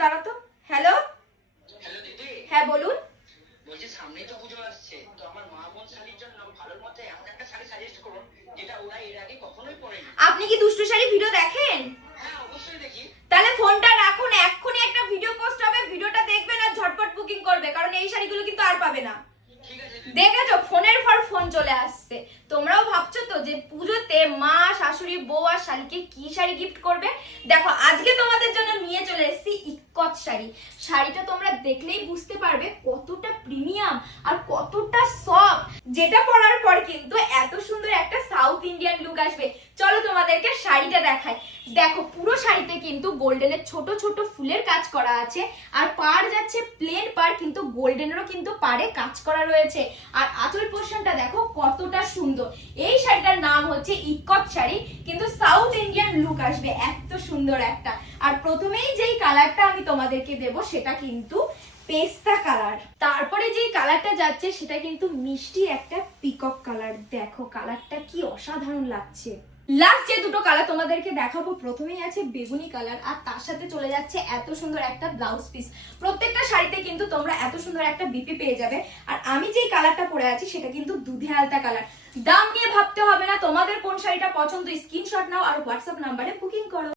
দাঁড়া তো hello hello দিদি। হ্যাঁ বলুন। বলছি সামনেই তো পুজো আসছে। তো আমার মা বোন শাড়ির জন্য ভালোর মধ্যে এমন একটা শাড়ি সাজেস্ট করুন যেটা ওরা এর আগে কখনোই পরেনি। আপনি কি দুষ্টু শাড়ি ভিডিও দেখেন? হ্যাঁ অবশ্যই দেখি। তাহলে ফোনটা রাখুন এক্ষুনি একটা ভিডিও পোস্ট হবে ভিডিওটা দেখবেন আর ঝটপট বুকিং করবে কারণ এই শাড়িগুলো কিন্তু আর পাবে না। দেখেছ ফোনের পর ফোন চলে আসছে। তোমরাও ভাবছ তো যে পুজোতে মা শাশুড়ি বউ আর শাড়িকে কি শাড়ি গিফট করবে? দেখো আজকে তোমাদের জন্য নিয়ে চলে এসেছি ইক্কত শাড়ি। শাড়িটা তোমরা দেখলেই বুঝতে পারবে কতটা প্রিমিয়াম আর কতটা সফট যেটা পরার পর কিন্তু এত সুন্দর একটা সাউথ ইন্ডিয়ান লুক আসবে। চলো তোমাদেরকে শাড়িটা দেখাই। দেখো, পুরো শাড়িতে কিন্তু গোল্ডেনের ছোট ছোট ফুলের কাজ করা আছে। আর পার যাচ্ছে প্লেন পার কিন্তু গোল্ডেনেরও কিন্তু পারে কাজ করা রয়েছে। আর আঁচল পোর্শনটা দেখো কতটা সুন্দর। এই শাড়িটার নাম হচ্ছে ইকত শাড়ি, কিন্তু সাউথ ইন্ডিয়ান লুক আসবে এত সুন্দর একটা। আর প্রথমেই যেই কালারটা আমি তোমাদেরকে দেব, সেটা কিন্তু পেস্তা কালার। তারপরে যেই কালারটা যাচ্ছে, সেটা কিন্তু মিষ্টি একটা পিকক কালার। দেখো, কালারটা কি অসাধারণ লাগছে। লাস্ট যে দুটো কালার তোমাদেরকে দেখাবো, প্রথমেই আছে বেগুনি কালার, আর তার সাথে চলে যাচ্ছে এত সুন্দর একটা ব্লাউজ পিস প্রত্যেকটা শাড়িতে কিন্তু তোমরা এত সুন্দর একটা বিপি পেয়ে যাবে। আর আমি যেই কালারটা পরে আছি, সেটা কিন্তু দুধে আলতা কালার। দাম নিয়ে ভাবতে হবে না, তোমাদের কোন শাড়িটা পছন্দ স্ক্রিনশট নাও আর হোয়াটসঅ্যাপ নাম্বারে বুকিং করো।